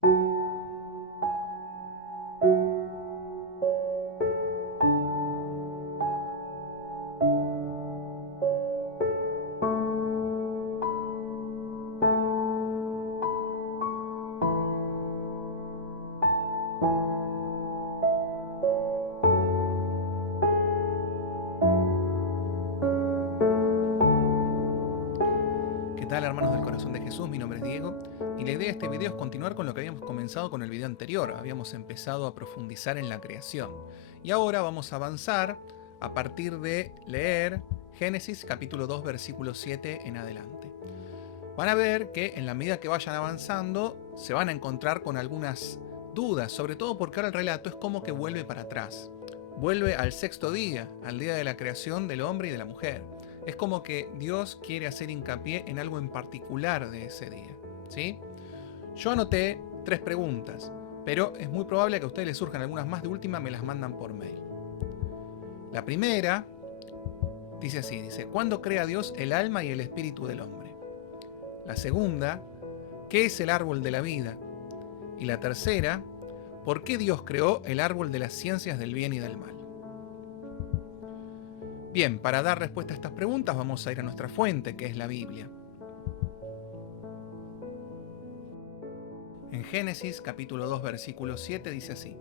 ¿Qué tal, hermanos del corazón de Jesús? Mi nombre es Diego y la idea de este video es continuar con lo que habíamos comenzado con el video anterior. Habíamos empezado a profundizar en la creación y ahora vamos a avanzar a partir de leer Génesis capítulo 2 versículo 7 en adelante. Van a ver que en la medida que vayan avanzando se van a encontrar con algunas dudas, sobre todo porque ahora el relato es como que vuelve para atrás. Vuelve al sexto día, al día de la creación del hombre y de la mujer. Es como que Dios quiere hacer hincapié en algo en particular de ese día, ¿sí? Yo anoté 3 preguntas, pero es muy probable que a ustedes les surjan algunas más. De última me las mandan por mail. La primera dice así, ¿cuándo crea Dios el alma y el espíritu del hombre? La segunda, ¿qué es el árbol de la vida? Y la tercera, ¿por qué Dios creó el árbol de las ciencias del bien y del mal? Bien, para dar respuesta a estas preguntas vamos a ir a nuestra fuente, que es la Biblia. En Génesis capítulo 2 versículo 7 dice así: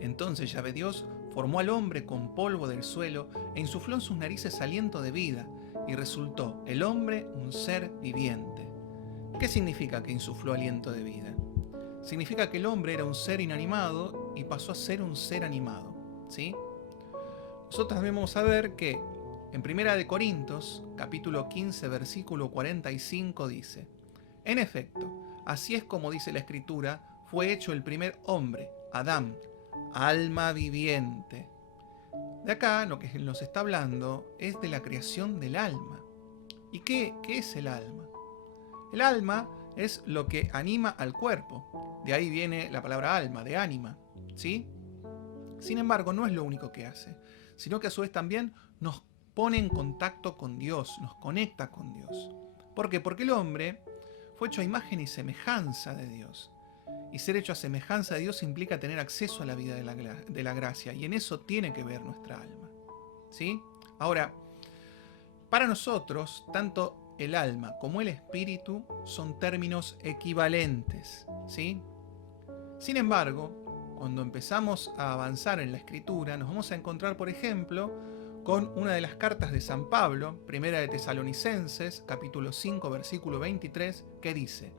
Entonces Yahvé Dios formó al hombre con polvo del suelo e insufló en sus narices aliento de vida, y resultó el hombre un ser viviente. ¿Qué significa que insufló aliento de vida? Significa que el hombre era un ser inanimado y pasó a ser un ser animado, ¿sí? Nosotros también vamos a ver que en 1 Corintios, capítulo 15, versículo 45 dice: En efecto, así es como dice la Escritura, fue hecho el primer hombre, Adán, alma viviente. De acá lo que nos está hablando es de la creación del alma. ¿Y qué es el alma? El alma es lo que anima al cuerpo. De ahí viene la palabra alma, de ánima, ¿sí? Sin embargo, no es lo único que hace, sino que a su vez también nos pone en contacto con Dios, nos conecta con Dios. ¿Por qué? Porque el hombre fue hecho a imagen y semejanza de Dios. Y ser hecho a semejanza de Dios implica tener acceso a la vida de la gracia, y en eso tiene que ver nuestra alma, ¿sí? Ahora, para nosotros, tanto el alma como el espíritu son términos equivalentes, ¿sí? Sin embargo, cuando empezamos a avanzar en la escritura, nos vamos a encontrar, por ejemplo, con una de las cartas de San Pablo, primera de Tesalonicenses, capítulo 5, versículo 23, que dice: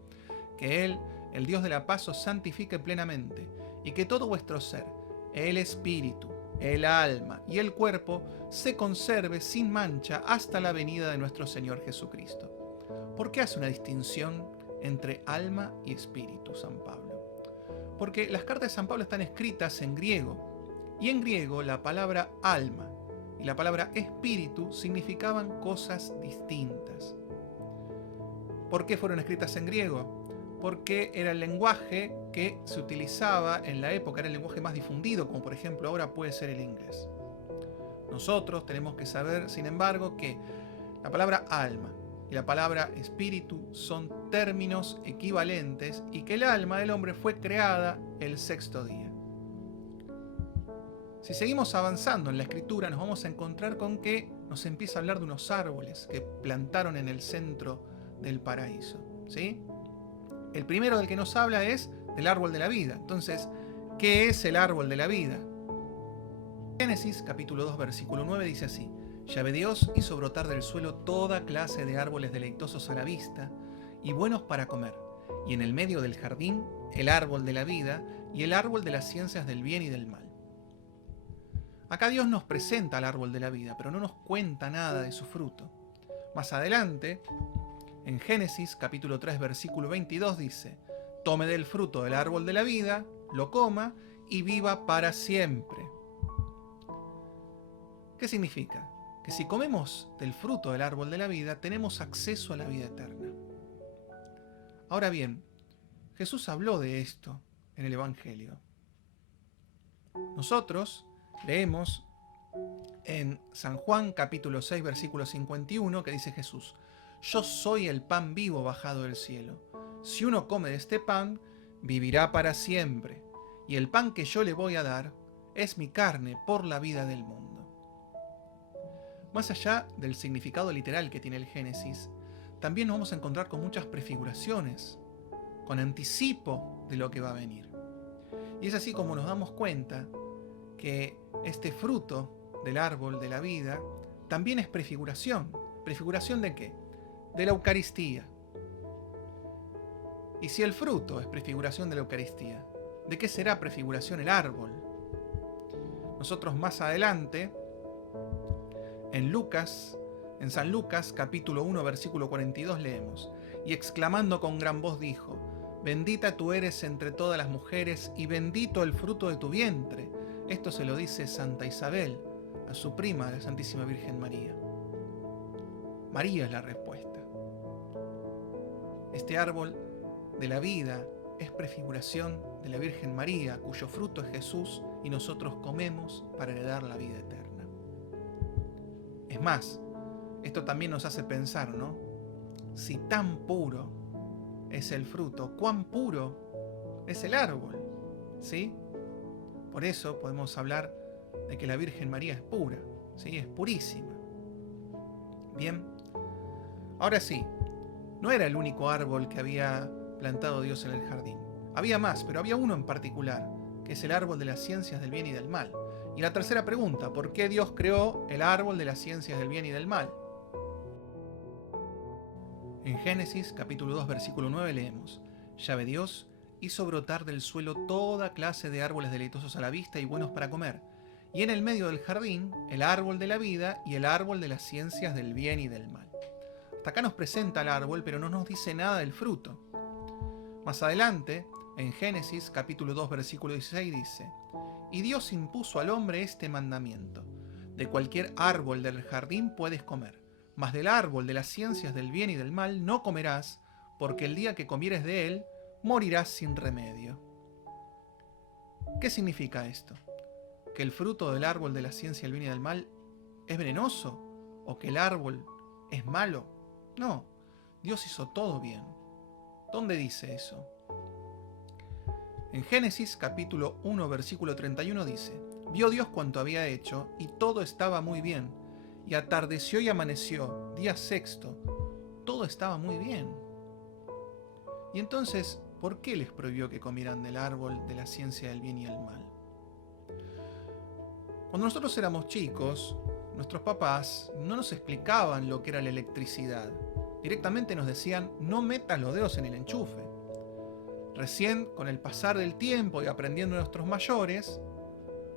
que Él, el Dios de la paz, os santifique plenamente, y que todo vuestro ser, el espíritu, el alma y el cuerpo, se conserve sin mancha hasta la venida de nuestro Señor Jesucristo. ¿Por qué hace una distinción entre alma y espíritu San Pablo? Porque las cartas de San Pablo están escritas en griego, y en griego la palabra alma y la palabra espíritu significaban cosas distintas. ¿Por qué fueron escritas en griego? Porque era el lenguaje que se utilizaba en la época, era el lenguaje más difundido, como por ejemplo ahora puede ser el inglés. Nosotros tenemos que saber, sin embargo, que la palabra alma y la palabra espíritu son términos equivalentes, y que el alma del hombre fue creada el sexto día. Si seguimos avanzando en la escritura, nos vamos a encontrar con que nos empieza a hablar de unos árboles que plantaron en el centro del paraíso, ¿sí? El primero del que nos habla es del árbol de la vida. Entonces, ¿qué es el árbol de la vida? Génesis capítulo 2 versículo 9 dice así: Yahvé Dios hizo brotar del suelo toda clase de árboles deleitosos a la vista y buenos para comer, y en el medio del jardín el árbol de la vida y el árbol de las ciencias del bien y del mal. Acá Dios nos presenta al árbol de la vida, pero no nos cuenta nada de su fruto. Más adelante, en Génesis capítulo 3 versículo 22 dice: Tome del fruto del árbol de la vida, lo coma y viva para siempre. ¿Qué significa? Que si comemos del fruto del árbol de la vida, tenemos acceso a la vida eterna. Ahora bien, Jesús habló de esto en el Evangelio. Nosotros leemos en San Juan capítulo 6 versículo 51 que dice Jesús: Yo soy el pan vivo bajado del cielo. Si uno come de este pan, vivirá para siempre, y el pan que yo le voy a dar es mi carne por la vida del mundo. Más allá del significado literal que tiene el Génesis, también nos vamos a encontrar con muchas prefiguraciones, con anticipo de lo que va a venir. Y es así como nos damos cuenta que este fruto del árbol de la vida también es prefiguración. ¿Prefiguración de qué? De la Eucaristía. Y si el fruto es prefiguración de la Eucaristía, ¿de qué será prefiguración el árbol? Nosotros más adelante, en San Lucas, capítulo 1, versículo 42, leemos: y exclamando con gran voz dijo: bendita tú eres entre todas las mujeres, y bendito el fruto de tu vientre. Esto se lo dice Santa Isabel a su prima, la Santísima Virgen María. María es la respuesta. Este árbol de la vida es prefiguración de la Virgen María, cuyo fruto es Jesús, y nosotros comemos para heredar la vida eterna. Es más, esto también nos hace pensar, ¿no? Si tan puro es el fruto, ¿cuán puro es el árbol? ¿Sí? Por eso podemos hablar de que la Virgen María es pura, ¿sí? Es purísima. Bien, ahora sí, no era el único árbol que había plantado Dios en el jardín. Había más, pero había uno en particular, que es el árbol de las ciencias del bien y del mal. Y la tercera pregunta: ¿por qué Dios creó el árbol de las ciencias del bien y del mal? En Génesis capítulo 2 versículo 9 leemos: Yahvé Dios hizo brotar del suelo toda clase de árboles deleitosos a la vista y buenos para comer, y en el medio del jardín el árbol de la vida y el árbol de las ciencias del bien y del mal. Hasta acá nos presenta el árbol, pero no nos dice nada del fruto. Más adelante, en Génesis capítulo 2 versículo 16 dice: y Dios impuso al hombre este mandamiento: de cualquier árbol del jardín puedes comer, mas del árbol de las ciencias del bien y del mal no comerás, porque el día que comieres de él, morirás sin remedio. ¿Qué significa esto? ¿Que el fruto del árbol de la ciencia del bien y del mal es venenoso? ¿O que el árbol es malo? No, Dios hizo todo bien. ¿Dónde dice eso? En Génesis capítulo 1 versículo 31 dice: vio Dios cuanto había hecho, y todo estaba muy bien. Y atardeció y amaneció, día sexto, todo estaba muy bien. Y entonces, ¿por qué les prohibió que comieran del árbol de la ciencia del bien y el mal? Cuando nosotros éramos chicos, nuestros papás no nos explicaban lo que era la electricidad. Directamente nos decían: no metas los dedos en el enchufe. Recién, con el pasar del tiempo y aprendiendo de nuestros mayores,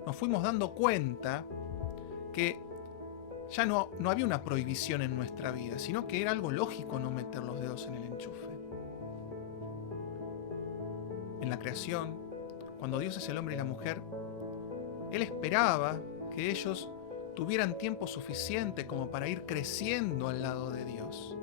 nos fuimos dando cuenta que ya no había una prohibición en nuestra vida, sino que era algo lógico no meter los dedos en el enchufe. En la creación, cuando Dios es el hombre y la mujer, Él esperaba que ellos tuvieran tiempo suficiente como para ir creciendo al lado de Dios,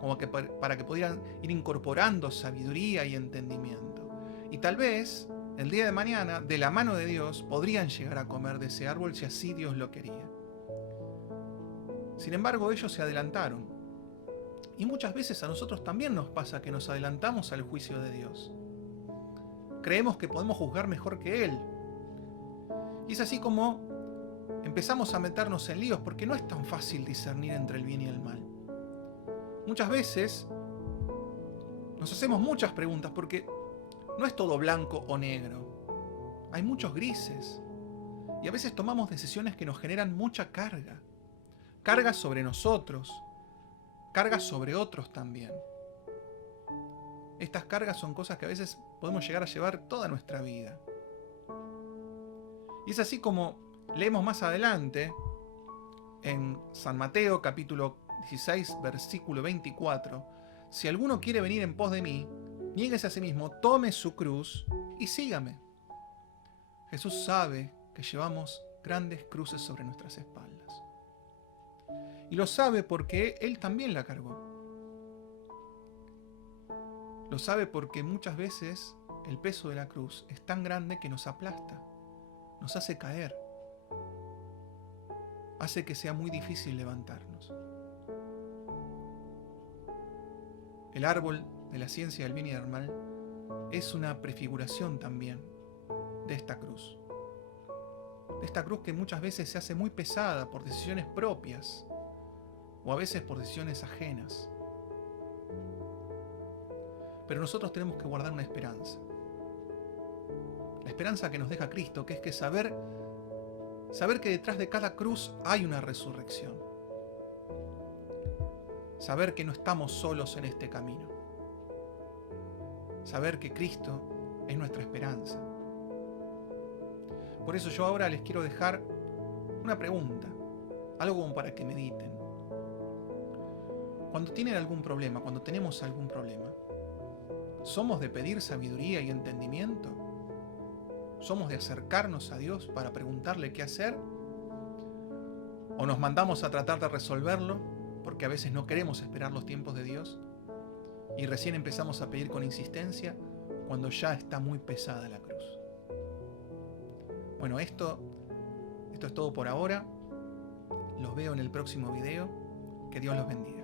como que para que pudieran ir incorporando sabiduría y entendimiento. Y tal vez, el día de mañana, de la mano de Dios, podrían llegar a comer de ese árbol si así Dios lo quería. Sin embargo, ellos se adelantaron. Y muchas veces a nosotros también nos pasa que nos adelantamos al juicio de Dios. Creemos que podemos juzgar mejor que Él. Y es así como empezamos a meternos en líos, porque no es tan fácil discernir entre el bien y el mal. Muchas veces nos hacemos muchas preguntas, porque no es todo blanco o negro. Hay muchos grises. Y a veces tomamos decisiones que nos generan mucha carga. Cargas sobre nosotros, cargas sobre otros también. Estas cargas son cosas que a veces podemos llegar a llevar toda nuestra vida. Y es así como leemos más adelante en San Mateo capítulo 16 versículo 24: si alguno quiere venir en pos de mí, niéguese a sí mismo, tome su cruz y sígame. Jesús sabe que llevamos grandes cruces sobre nuestras espaldas. Y lo sabe porque Él también la cargó. Lo sabe porque muchas veces el peso de la cruz es tan grande que nos aplasta, nos hace caer, hace que sea muy difícil levantarnos. El árbol de la ciencia del bien y del mal es una prefiguración también de esta cruz. De esta cruz que muchas veces se hace muy pesada por decisiones propias o a veces por decisiones ajenas. Pero nosotros tenemos que guardar una esperanza. La esperanza que nos deja Cristo, que es que saber que detrás de cada cruz hay una resurrección. Saber que no estamos solos en este camino. Saber que Cristo es nuestra esperanza. Por eso yo ahora les quiero dejar una pregunta, algo como para que mediten. Cuando tienen algún problema, cuando tenemos algún problema, ¿somos de pedir sabiduría y entendimiento? ¿Somos de acercarnos a Dios para preguntarle qué hacer? ¿O nos mandamos a tratar de resolverlo porque a veces no queremos esperar los tiempos de Dios y recién empezamos a pedir con insistencia cuando ya está muy pesada la cruz? Bueno, esto es todo por ahora. Los veo en el próximo video. Que Dios los bendiga.